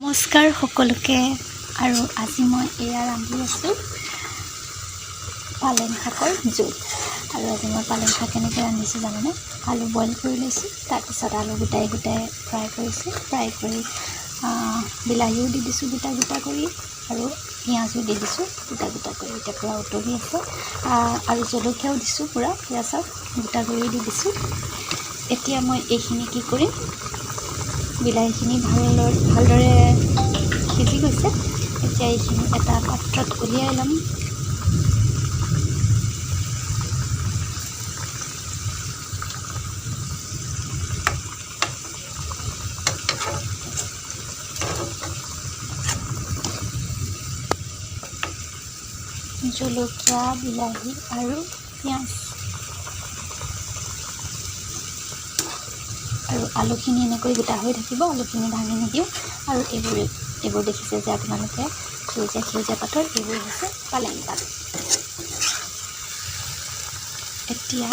নমস্কাৰ সকলোকে। আৰু আজি মই এয়া ৰান্ধি আছোঁ পালেং শাকৰ জোল। আৰু আজি মই পালেং শাক কেনেকৈ ৰান্ধিছোঁ জানেনে? আলু বইল কৰি লৈছোঁ, তাৰপিছত আলু গোটাই ফ্ৰাই কৰিছোঁ। ফ্ৰাই কৰি বিলাহীও দি দিছোঁ গোটা গোটা কৰি, আৰু পিঁয়াজো দি দিছোঁ গোটা গোটা কৰি। এতিয়া পূৰা উতলি আছে, আৰু জলকীয়াও দিছোঁ, পূৰা পিঁয়াজত গোটা কৰি দি দিছোঁ। এতিয়া মই এইখিনি কি কৰিম, বিলাহীখিনি ভালদৰে সিজি গৈছে। এতিয়া এইখিনি এটা পাত্ৰত উলিয়াই ল'ম। জলকীয়া, বিলাহী আৰু পিঁয়াজ আৰু আলুখিনি এনেকৈ গোটা হৈ থাকিব। আলুখিনি ভাঙি নিদিওঁ। আৰু এইবোৰ দেখিছে যে আপোনালোকে সেউজীয়া পাতৰ, এইবোৰ হৈছে পালেং পাত। এতিয়া